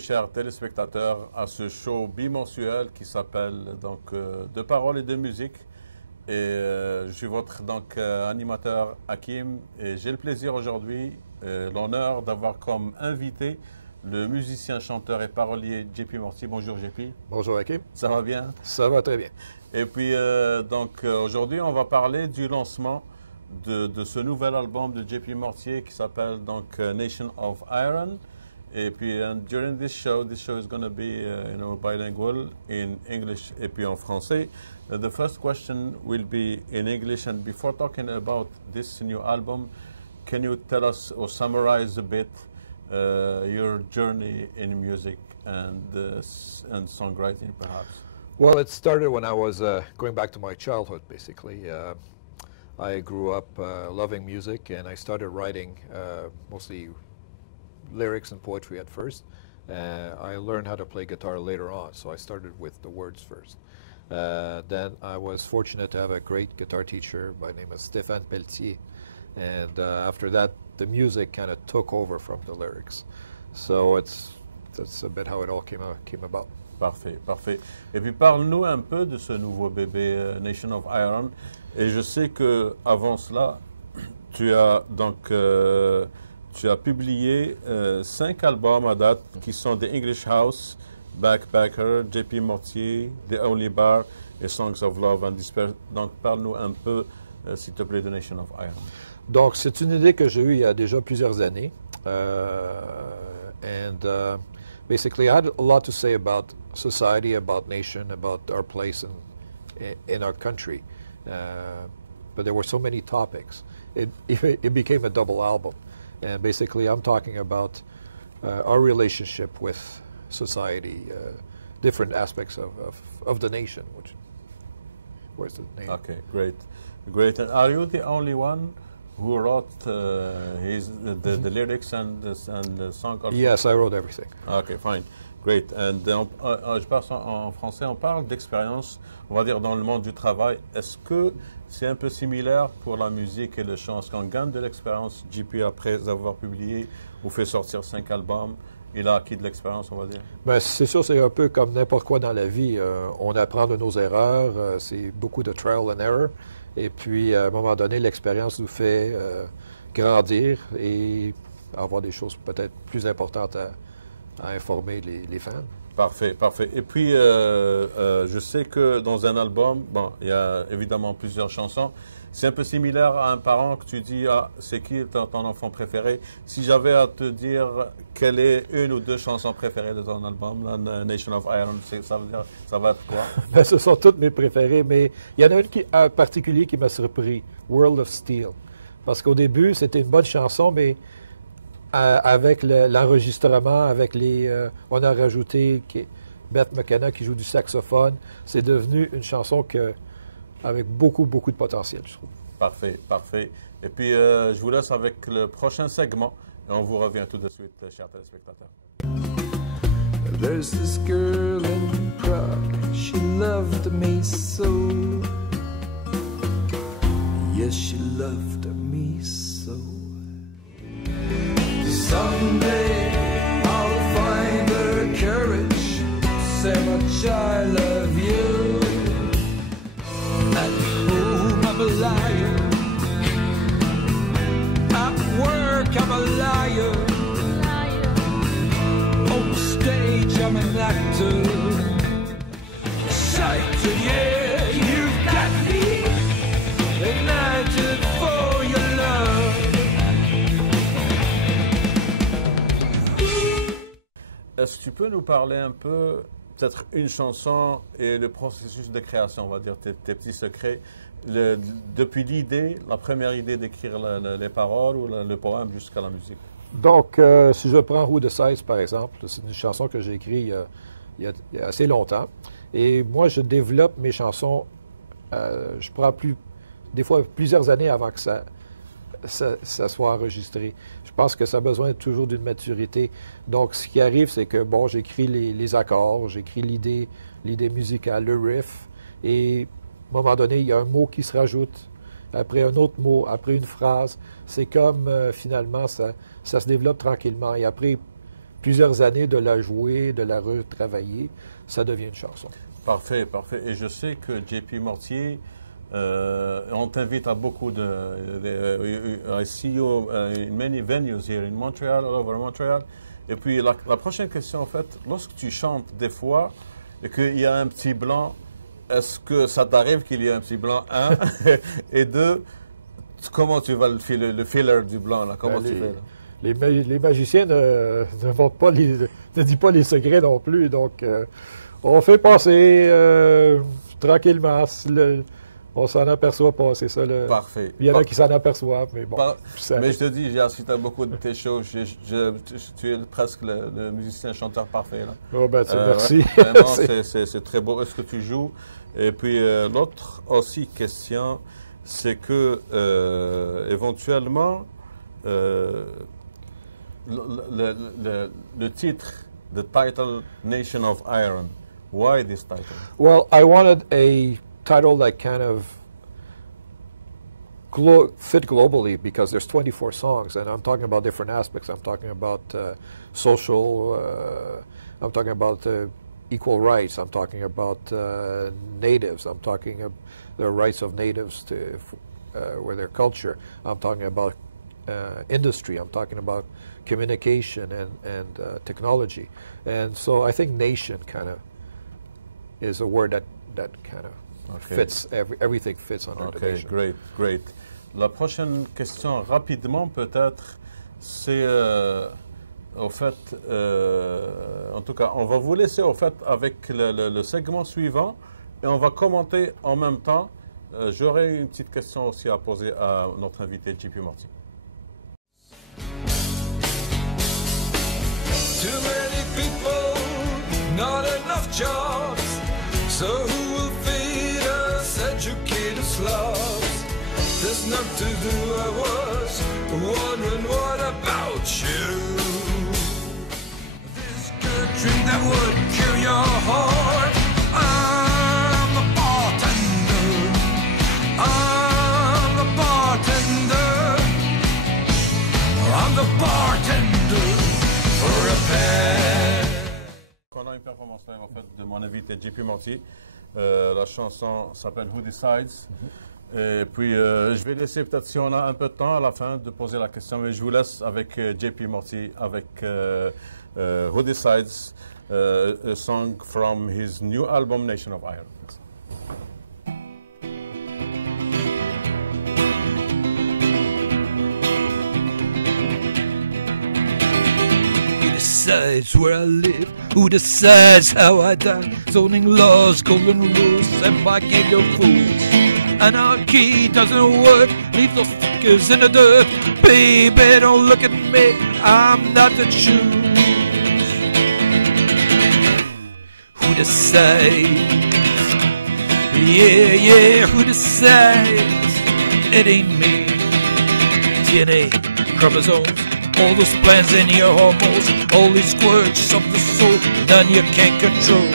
chers téléspectateurs, à ce show bimensuel qui s'appelle donc De paroles et de musique. Et je suis votre animateur Hakim et j'ai le plaisir aujourd'hui, l'honneur d'avoir comme invité le musicien, chanteur et parolier JP Mortier. Bonjour JP. Bonjour Hakim. Ça va bien? Ça va très bien. Et puis aujourd'hui on va parler du lancement de ce nouvel album de JP Mortier qui s'appelle donc Nation of Iron. Et puis during this show is going to be bilingual in English et puis en français. The first question will be in English, and before talking about this new album, can you tell us or summarize a bit your journey in music and songwriting, perhaps? Well, it started when I was going back to my childhood, basically. I grew up loving music, and I started writing mostly lyrics and poetry at first. I learned how to play guitar later on, so I started with the words first. Then I was fortunate to have a great guitar teacher by the name of Stéphane Pelletier, and after that, the music kind of took over from the lyrics. So that's a bit how it all came about. Parfait, parfait. Et puis parle-nous un peu de ce nouveau bébé Nation of Iron. Et je sais que avant cela, tu as publié 5 albums à date qui sont The English House, Backpacker, JP Mortier, The Only Bar et Songs of Love and Despair. Donc parle-nous un peu, s'il te plaît, de Nation of Iron. Donc c'est une idée que j'ai eue il y a déjà plusieurs années. Basically, I had a lot to say about society, about nation, about our place in our country. But there were so many topics. It became a double album. And basically, I'm talking about our relationship with society, different aspects of the nation. Where's the name? Okay, great. And are you the only one who wrote the lyrics and the song? Also? Yes, I wrote everything. Okay, fine. Great. And je passe en français, on parle d'expérience, on va dire, dans le monde du travail. Est-ce que c'est un peu similaire pour la musique et le chant? Est-ce qu'on gagne de l'expérience, JP, après avoir publié ou fait sortir 5 albums? Il a acquis de l'expérience, on va dire? Ben, c'est sûr, c'est un peu comme n'importe quoi dans la vie. On apprend de nos erreurs. C'est beaucoup de trial and error. Et puis, à un moment donné, l'expérience nous fait grandir et avoir des choses peut-être plus importantes à informer les fans. Parfait, parfait. Et puis, je sais que dans un album, bon, il y a évidemment plusieurs chansons. C'est un peu similaire à un parent que tu dis, ah, c'est qui ton enfant préféré? Si j'avais à te dire quelle est une ou deux chansons préférées de ton album, là, Nation of Iron, ça va être quoi? Ben, ce sont toutes mes préférées, mais il y en a une en particulier qui m'a surpris, World of Steel. Parce qu'au début, c'était une bonne chanson, mais avec l'enregistrement, on a rajouté Beth McKenna qui joue du saxophone. C'est devenu une chanson avec beaucoup, beaucoup de potentiel, je trouve. Parfait, parfait. Et puis, je vous laisse avec le prochain segment et on vous revient tout de suite, chers téléspectateurs. There's this girl in Prague, she loved me so. Yes, she loved me so. Someday I'll find her courage to say much I love you. At home I'm a liar, at work I'm a liar, on stage I'm an actor. Psycho, yeah, you've got me ignited for your love. Est-ce que tu peux nous parler un peu, peut-être une chanson et le processus de création, on va dire tes petits secrets, depuis l'idée, la première idée d'écrire les paroles ou le poème jusqu'à la musique? Donc, si je prends Who Decides, par exemple, c'est une chanson que j'ai écrite il y a assez longtemps. Et moi, je développe mes chansons, je prends des fois plusieurs années avant que ça soit enregistré. Je pense que ça a besoin toujours d'une maturité. Donc, ce qui arrive, c'est que, bon, j'écris les accords, j'écris l'idée musicale, le riff, et à un moment donné, il y a un mot qui se rajoute, après un autre mot, après une phrase. C'est comme, finalement, ça se développe tranquillement. Et après, plusieurs années de la jouer, de la retravailler, ça devient une chanson. Parfait, parfait. Et je sais que JP Mortier, on t'invite à beaucoup I see you in many venues here in Montreal, all over Montreal. Et puis la prochaine question, en fait, lorsque tu chantes des fois et qu'il y a un petit blanc, est-ce que ça t'arrive qu'il y ait un petit blanc, un? Et deux, comment tu vas le filler du blanc, là? Comment tu fais, là? Les magiciens ne disent pas les secrets non plus. Donc, on fait passer tranquillement. On s'en aperçoit pas, c'est ça. Parfait. Il y en a qui s'en aperçoivent, mais bon. Mais je te dis, j'ai assisté à beaucoup de tes shows. Tu es presque le musicien-chanteur parfait, là. Oh, ben, merci. Vraiment, c'est très beau ce que tu joues. Et puis, l'autre aussi question, c'est que, éventuellement, le titre, the title Nation of Iron, why this title? Well, I wanted a title that kind of fit globally because there's 24 songs, and I'm talking about different aspects. I'm talking about social, I'm talking about equal rights, I'm talking about natives, I'm talking about the rights of natives to with their culture, I'm talking about industry, I'm talking about communication and technology. And so I think nation kind of is a word that kind of fits, everything fits under the nation. Great, great. La prochaine question, rapidement peut-être, c'est au fait, en tout cas, on va vous laisser au fait avec le segment suivant et on va commenter en même temps. J'aurai une petite question aussi à poser à notre invité JP Mortier. Too many people, not enough jobs. So who will feed us, educate us, slobs? There's not to do, I was wondering what about you? This good drink that would cure your heart. I'm the bartender. I'm the bartender. I'm the bartender for a pen. On a une performance live en fait de mon invité JP Mortier. La chanson s'appelle Who Decides. Et puis je vais laisser peut-être si on a un peu de temps à la fin de poser la question, mais je vous laisse avec JP Mortier avec Who Decides, a song from his new album Nation of Iron. Who decides where I live? Who decides how I die? Zoning laws, golden rules, and by your fools. Anarchy doesn't work, leave those fuckers in the dirt. Baby, don't look at me, I'm not the choose. Who decides? Yeah, yeah, who decides? It ain't me. DNA, chromosomes, all those plans in your hormones, all these squirts of the soul, none you can't control.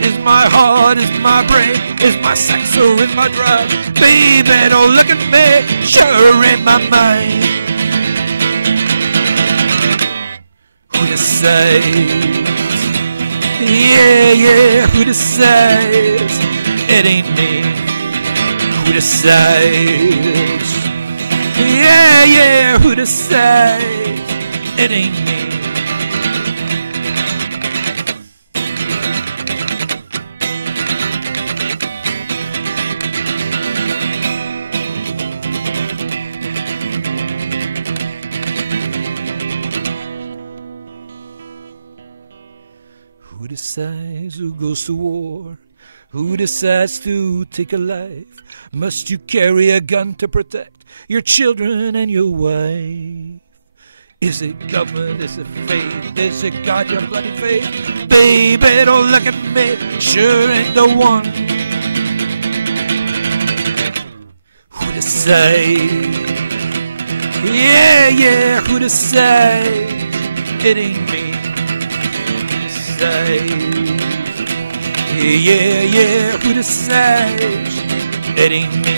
Is my heart, is my brain, is my sex or is my drive? Baby, don't look at me, sure in my mind. Who decides? Yeah, yeah, who decides? It ain't me. Who decides? Yeah, yeah, who decides? It ain't me. Who decides who goes to war? Who decides to take a life? Must you carry a gun to protect your children and your wife? Is it government? Is it faith? Is it God, your bloody faith? Baby, don't look at me, sure ain't the one. Who decides? Yeah, yeah, who decides? It ain't me. Who decides? Yeah, yeah, who decides? It ain't me.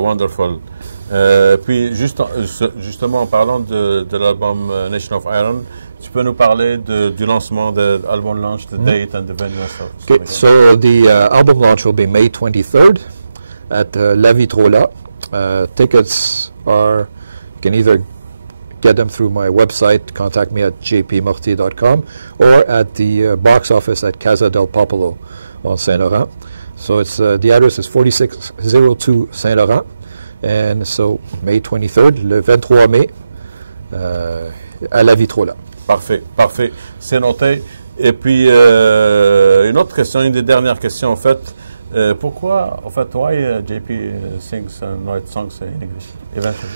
wonderful. Puis justement, en parlant de l'album Nation of Iron, tu peux nous parler du lancement de l'album launch, the date and the venue. Okay, so the album launch will be May 23rd at La Vitrola. Tickets are, you can either get them through my website, contact me at jpmortier.com, or at the box office at Casa del Popolo on Saint-Laurent. So it's the address is 4602 Saint-Laurent, and so May 23rd, le 23 mai, à La Vitrola. Parfait, parfait. C'est noté. Et puis, une autre question, une des dernières questions, en fait. Pourquoi, en fait, why JP sings and writes songs in English eventually?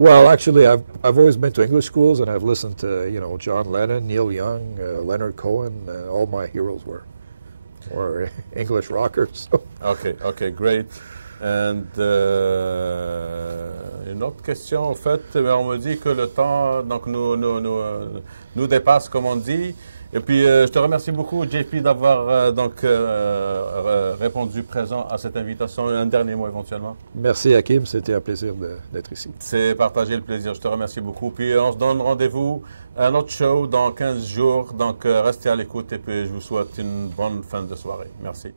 Well, actually, I've always been to English schools, and I've listened to, you know, John Lennon, Neil Young, Leonard Cohen. All my heroes were English rockers. So. Okay, great. And une autre question, en fait, on me dit que le temps donc nous dépasse, comme on dit. Et puis, je te remercie beaucoup, JP, d'avoir répondu présent à cette invitation. Un dernier mot éventuellement. Merci, Hakim. C'était un plaisir d'être ici. C'est partager le plaisir. Je te remercie beaucoup. Puis, on se donne rendez-vous à un autre show dans 15 jours. Donc, restez à l'écoute et puis je vous souhaite une bonne fin de soirée. Merci.